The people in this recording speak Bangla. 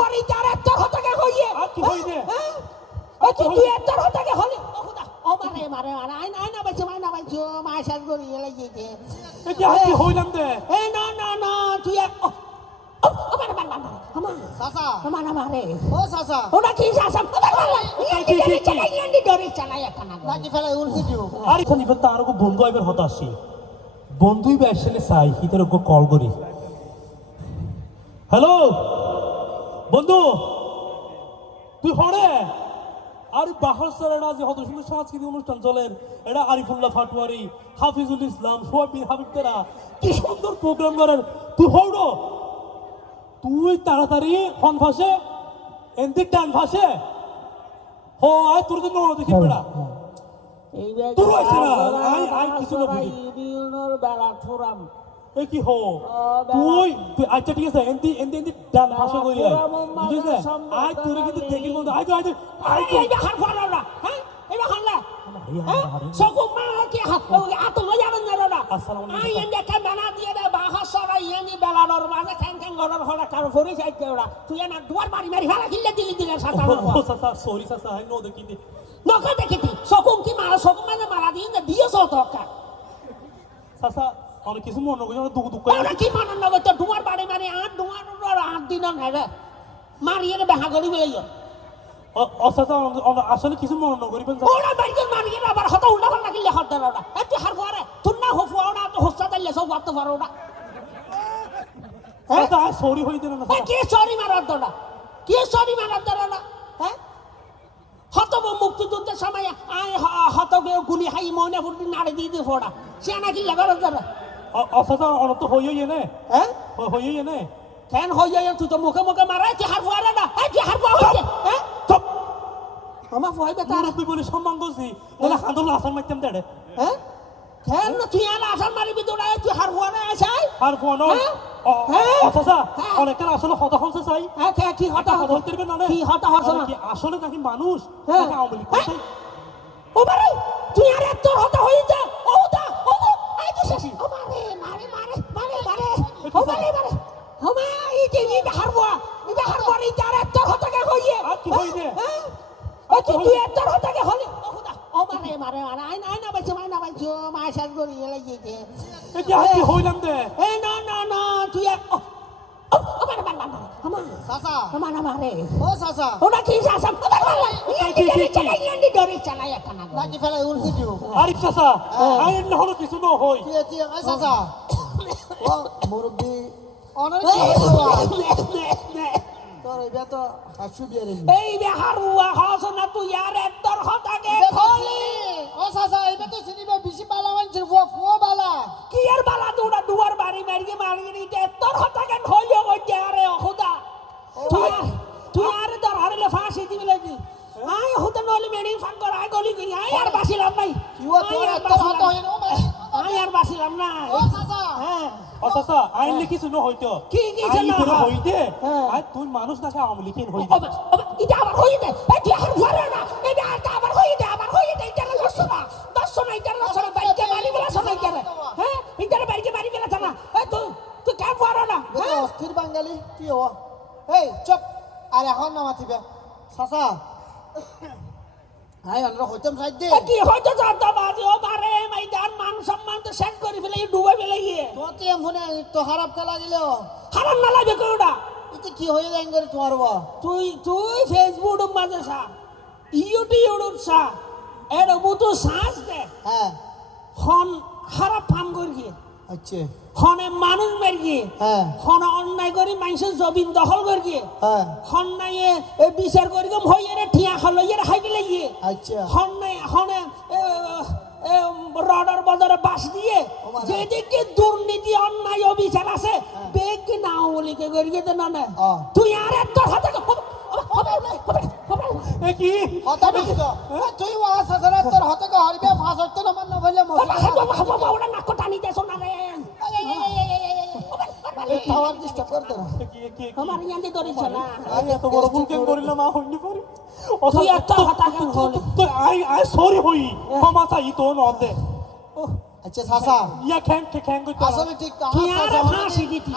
머리 자라 또 호다가 거기에. 아, 또 거기네. 아, 또 뒤에 또 호다가 거기. 어, 말해, 말해, 말해. 아이, 아이, 나 봐줘, 아이, 나 봐줘. 마샬 거리 연락이지. 이제 한지 호이란데. 에, 너, 너, 너, 뒤에. 어, 어, 어, 말해, 말해, 말해. 어머. 사사. 어머, 나 말해. 어, 사사. 어, 나긴 사사. 어, 말해, 말해. 이년이 저리잖아, 이년이 저리잖아, 약간. 나기 팔아 울지 줘. 아니, 그 이번 따르고 본거 아니면 허다시. বন্ধুই ব্যবসালে চাই সিহঁতক কল কৰি হেল্ল' বন্ধু তুই হরে? আর বাহার সারাটা যে হত সুন্দর সাংস্কৃতিক অনুষ্ঠান চলেন এটা আরিফুল্লাহ ফাটুয়ারি হাফিজুল ইসলাম সোহাব বিন হাবিব তারা কি সুন্দর প্রোগ্রাম করেন তুই হৌড় তুই তাড়াতাড়ি হন ফাঁসে এন্দিক ডান ফাঁসে। হো আয় তোর জন্য দেখি বেড়া। এইবার তোর হয়েছে না? আই- আই কিছু না বেলা থুরাম এ কি হো তুই তুই আচ্ছা ঠিক আছে এন্দি এন্দি এন্দি ডান ভাষা কই আই পুরা মোম্বাই ঠিক আছে সম্ভব আই তোর কিন্তু দেখি। মতো আই তো আই তো আই তো এইবার হার ফাড়া না হ্যাঁ হারলা এই হ্যাঁ সকু মা কি আত লয়া না না আসসালামু আলাইকুম। আই এন্ডে কে বানা দিয়ে দে বাহা সরা ইয়ানি বেলানোর মাঝে খ্যাং খ্যাং গড়র হলা কার ফরি সাইতে ওরা তুই না দুয়ার বাড়ি মারি ফেলা কিল্লে দিলি দিলে সাতা ও সাসা সরি সাসা আই নো দেখি দে নকা দেখিতি সকু কি মারা সকু মাঝে মারা দিয়ে দে দিও সত কা সাসা অনেক কিছু মনে করি দুঃখ দুঃখ ওরা কি মানন নগো তো দুয়ার বাড়ি মারি আট দুয়ার আট দিন নেবে? মারিয়ে বেহা করি ও সাসা আসলে কিছু মনে করিবেন ওরা বাড়িতে মারিয়ে আবার হতা উল্টা পাল্টা কিল্লে হত দেন ওরা। এত হার পরে তুই না হফুয়া ওরা তো হস্তা দিলে সব বাদ পারো ওরা। সাসা আই সরি হই দেন না এ কি সরি মারার দোনা কি সরি মারার দোনা হ্যাঁ? হত মুক্তিযুদ্ধের সময় আয় হত গুলি হাই মনে ফুটি নাড়ে দিয়ে দিয়ে ফোড়া সে নাকি লাগার ও সাসা অন তো হই হই নে হ্যাঁ হই হই নে কেন হয়ে যায় তুই তো মুখে মুখে মারাই কি হার ফুয়ারে না হ্যাঁ কি হার ফুয়া হয়েছে হ্যাঁ চুপ আমার ফুয়াই বেতার তার তুই বলে সম্মান করছি তাহলে হাঁদল আসান মাইতাম দেড়ে হ্যাঁ কেন তুই আর আসার মারিবি তোরা তুই হার আসাই আর হতে না কি হতা হতা না আসলে নাকি মানুষ মারে তুই আর এত হতা হয়ে যা ও দা ও আই তো শেষ ও মারে মারে ও মা এই যে এই হার ফুয়া এই যে হার ফুয়া এই যে আর হতা কে আর হইছে? হ্যাঁ? ও তুই এত হলি ও মারে মারে মারে আই না না বাইছো না বাইছো মা শেষ করি এলাই যেতে এ কি আর হইলাম দে এ না না না তুই এক মারে আমা চাচা আমা না ও চাচা ওটা কি শাসন ও মারে মারে ইয়ান্দি ডরে চালাই ইয়ান্দি ডরে চালাই একটা না নাকি ফেলে উল্টি দিও? আরিফ চাচা আই এনে হলো কিছু ন ও মুরব্বি অনেক তোর এইটা তো হাসু বিয়ে রে। এই হস না তুই আর একদর হতাকে খলি। ও চাচা এইটা তো চিনিবে বেশি বালা মানছিস ফুয়া ফুয়া বালা কি আর বালা দুড়া দুয়ার বাড়ি মারিয়ে মারিয়ে নিতে? একদর হতাকে হইও গইতে আরে খুদা তুই তুই আর দর হারলে ফাঁসি দিবি লাগি আই হতে নলি মেডি ফান কর আই গলি গই আই আর বাসিলাম নাই। কি ও তোর এত হাত বাসিলাম- হইল ও মা আই আর বাসিলাম না হ্যাঁ। আই কিছু ন হইতো? কি আই হয়? হইতে? হ্যাঁ। তুই মানুষ হইতে। এটা আবার হয়ে এই তুই ঘরে না? এই যে আবার হয়ে আবার হয়ে এটা লস না দশ না এটা লস না বাইকে মারি গেলা শোনা এটা হ্যাঁ? এটা বাইকে মারি গেলা জানা এই তুই তুই কেন পারো না। হ্যাঁ? অস্থির বাঙালি কি হওয়া এই চুপ। আর এখন না মাতিবে। চাচা। হাই আমরা হইতাম সাইড দে কি হয়তো জানতো বাজি ও বারে মাইদান মান সম্মান তো শেষ করে ফেলে ডুবে ফেলে গিয়ে তোমার তো খারাপ কা লাগিল হারাম না লাগবে কোনটা এটা কি হয়ে যায় করে তোমার বা তুই তুই ফেসবুক মাঝে সা ইউটিউব সা এর মতো শ্বাস দে। হ্যাঁ। হন খারাপ ফান করি গিয়ে। আচ্ছা। হনে মানুষ মের গিয়ে। হ্যাঁ। হন অন্যায় করি মানুষের জমিন দখল করি গিয়ে। হ্যাঁ। হন্যায়ে এ বিচার করি গম হইয়ে ঠিয়া খালইয়ে খাই গেলে গিয়ে। আচ্ছা। হনে এ, এ, রডার বাজারে বাস দিয়ে। যেদিকে দুর্নীতি অন্যায় অবিচার আছে বেগ কি না বলিকে করি গেতে না না তুই আর এক তোর হাতে কি বেশি তুই ওয়া সাসারা তোর হতে কা হরিবে ফাস হতে না মান নাক টানি না রে খাওয়ার চেষ্টা করতে না এ কি এ কি আমার ইয়ান্দি ধরিস না আমি এত বড় ভুল কেন করিলাম মা হইনি পারি ও তুই চাচা, এত হতা কেন হলি? তো আই আই সরি হই ক্ষমা চাই তো নদে আচ্ছা সাসা। ইয়া খ্যাং খ্যাং কইতো আসলে ঠিক তো চাচা ফাঁসি দিতি।